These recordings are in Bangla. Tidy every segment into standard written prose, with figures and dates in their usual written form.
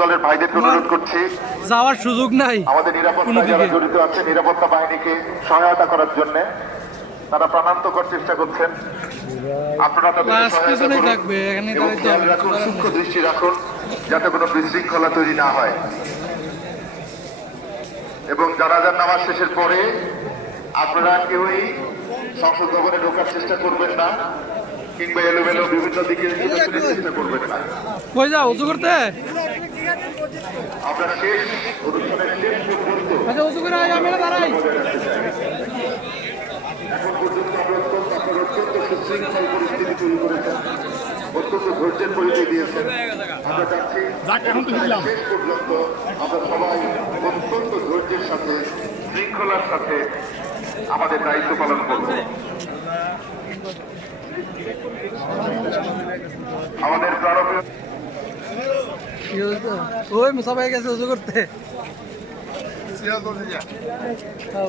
দলের ভাইদেরকে অনুরোধ করছি যাওয়ার সুযোগ নাই আমাদের নিরাপত্তা যারা জড়িত আছে নিরাপত্তা বাহিনীকে সহায়তা করার জন্য তারা প্রাণান্তকর চেষ্টা করছেন। আপনারা তাদের খেয়াল রাখুন, সূক্ষ্ম দৃষ্টি রাখুন যাতে কোনো বিশৃঙ্খলা তৈরি না হয় এবং জানাজার নামাজ শেষের পরে আপনারা কেউই সংসদ ভবনে ঢোকার চেষ্টা করবেন না কিংবা এলোমেলো বিভিন্ন দিকে চেষ্টা করবেন না। কই যাও উজু করতে? আমরা শেষ অনুষ্ঠানের শেষ পর্যন্ত আচ্ছা উজু করে আয়, আমি দাঁড়াই। এখন পর্যন্ত আপনারা অত্যন্ত সুশৃঙ্খল পরিস্থিতি তৈরি করেছেন, অত্যন্ত ধৈর্যের পরিচয় দিয়েছেন। আমরা চাচ্ছি শেষ পর্যন্ত আমরা সবাই অত্যন্ত ধৈর্যের সাথে শৃঙ্খলার সাথে আমাদের দায়িত্ব পালন করব। আমাদের প্রাণপ্রিয় ওই মুসাফাই গেছে উজু করতে।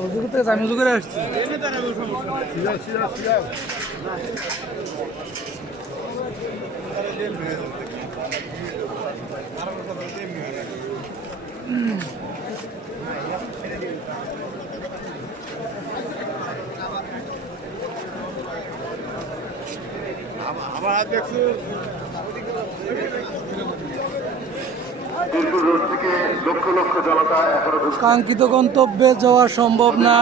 উজু করতে গেছে, আমি উজু করে আসছি। কাঙ্ক্ষিত গন্তব্যে যাওয়া সম্ভব না,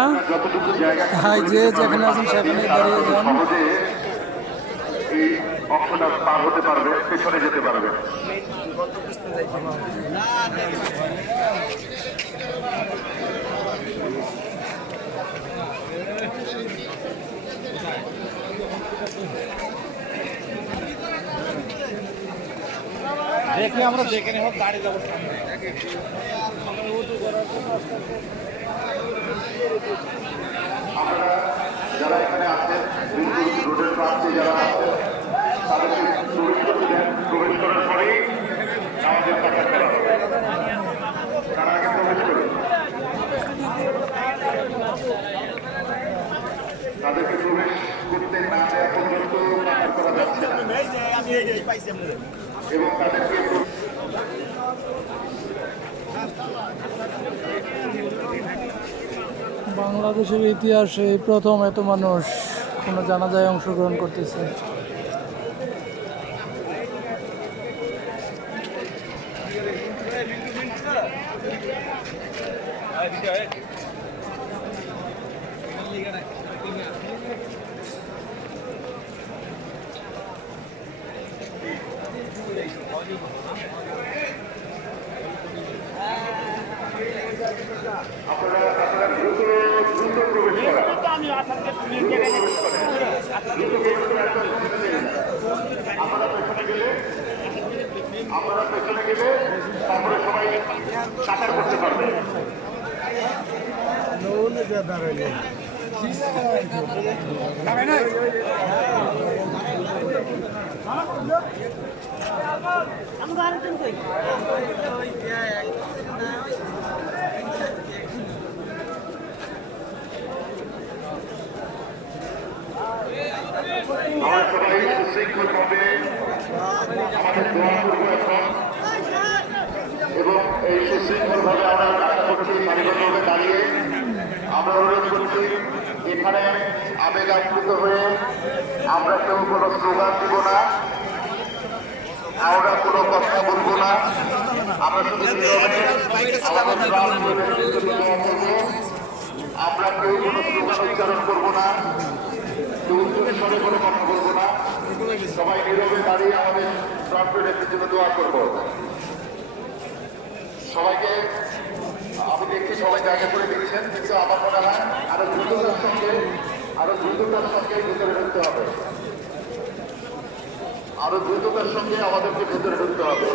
তাই যে যেখানে আছেন সেখানে দাঁড়িয়ে যান। এই অংশটা পার হতে পারবে, পেছনে যেতে পারবে। দেখলে আমরা যেখানে হোক গাড়ি যাবো। আমরা যারা এখানে আছেন, রোডের প্রান্তে যারা আছেন তাদেরকে প্রবেশ করার পরেই আমাদের টাকা করা হবে। তারা আগে প্রবেশ করে তাদেরকে প্রবেশ করতে না দেওয়া পর্যন্ত পাচার করা যাচ্ছে না এবং তাদেরকে বাংলাদেশের ইতিহাসে প্রথম এত মানুষ কোনো জানাজায় অংশগ্রহণ করতেছে। আপনারা পেছনে গেলে তারপরে সবাই সাঁতার করতে পারবে। আমরা সবাই সুশৃঙ্খলভাবে আমাদের দোয়া করবো এখন এবং এই সুশৃঙ্খলভাবে আমরা কাজ করছি সারিবদ্ধভাবে দাঁড়িয়ে। আমরা অনুরোধ করছি এখানে আবেগ আপ্লুত হয়ে আমরা কেউ কোনো স্লোগান দিব না, আমরা কোনো কথা বলবো না। আমরা শুধু আমরা কেউ কোনো স্লোগান উচ্চারণ করবো না, কেউ উচ্চস্বরে কোনো কথা বলবো না। সবাই নীরবে দাঁড়িয়ে আমাদের প্রাণপ্রিয় জন্য দোয়া করবো। সবাইকে আমি দেখছি সবাই জায়গা করে দিচ্ছেন, কিন্তু আমার মনে হয় আরো দ্রুততার সঙ্গে ভিতরে ঢুকতে হবে, আরো দ্রুততার সঙ্গে আমাদেরকে ভিতরে ঢুকতে হবে।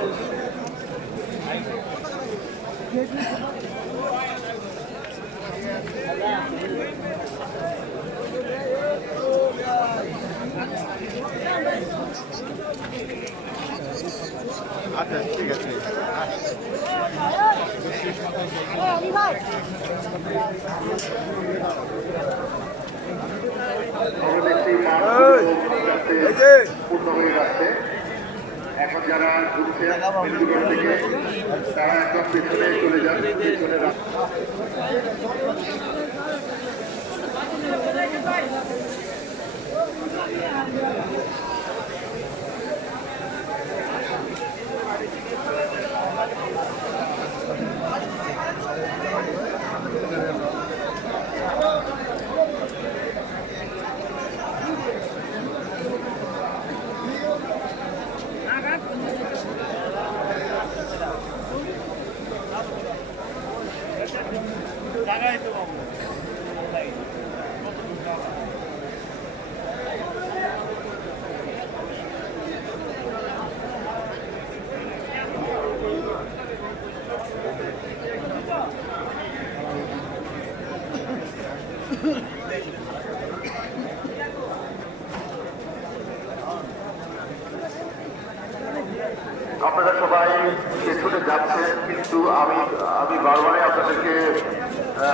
আচ্ছা ঠিক আছে। পূর্ণ হয়ে যাচ্ছে। এখন যারা ঢুকছে মেদিনীপুর থেকে তারা একদম পেছনে চলে যান, পেছনে আপনারা সবাই পেছনে যাচ্ছেন, কিন্তু আমি বারবারই আপনাদেরকে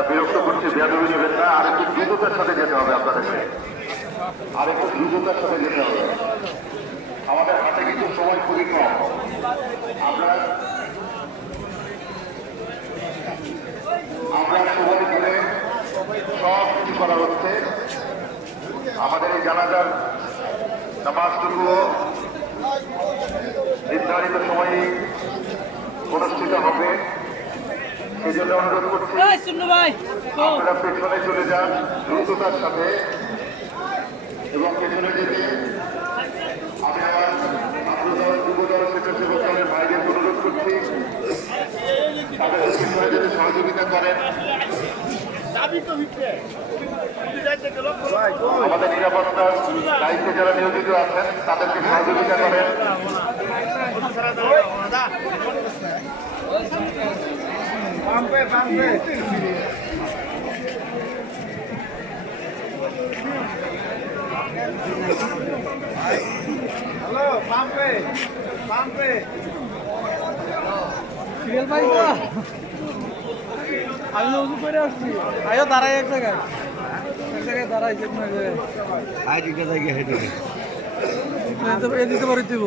বিরক্ত করছি, বেয়াদবি নেবেন না। আরেকটু দ্রুততার সাথে যেতে হবে আপনাদেরকে, আরেকটু দ্রুততার সাথে যেতে হবে। আমাদের হাতে কিন্তু সময় খুবই কম। আমরা সময় মিলে সব কিছু করা হচ্ছে। আমাদের এই জানাজার নামাজটুকুও নির্ধারিত সময়ে অনুষ্ঠিত হবে, সেই জন্য অনুরোধ করছি আপনারা পেছনে চলে যান দ্রুততার সাথে। এবং পেছনে যেতে আমি আমার যুবদল স্বেচ্ছাসেবক দলের ভাইদের অনুরোধ করছি তাদের পেছনে যেতে সহযোগিতা করেন। আমাদের নিরাপত্তার দায়িত্বে যারা নিয়োজিত আছেন তাদেরকে সহযোগিতা করেন। হ্যালো, পাম্পে আমি উজু করে আসছি, আয়ো দাঁড়াই এক জায়গায় দাঁড়াই দিতে পারি দিব।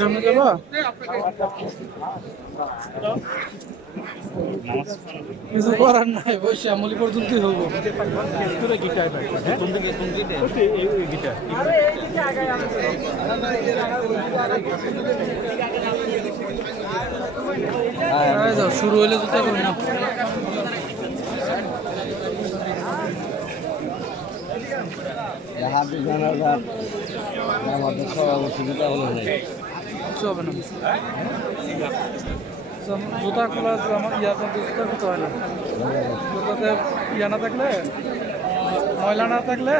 সামনে যাবো, কিছু করার নাই, ওই শ্যামলি পর্যন্তই হবো। শুরু হইলে জুতা করি না। আমাদের সব অসুবিধা হলো না, কিছু হবে না। জুতা খোলা আমার ইয়ার মধ্যে জুতা খুলতে হয় না। জুতাতে ইয়া না থাকলে, ময়লা না থাকলে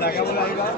ঢাকা বলে আইবা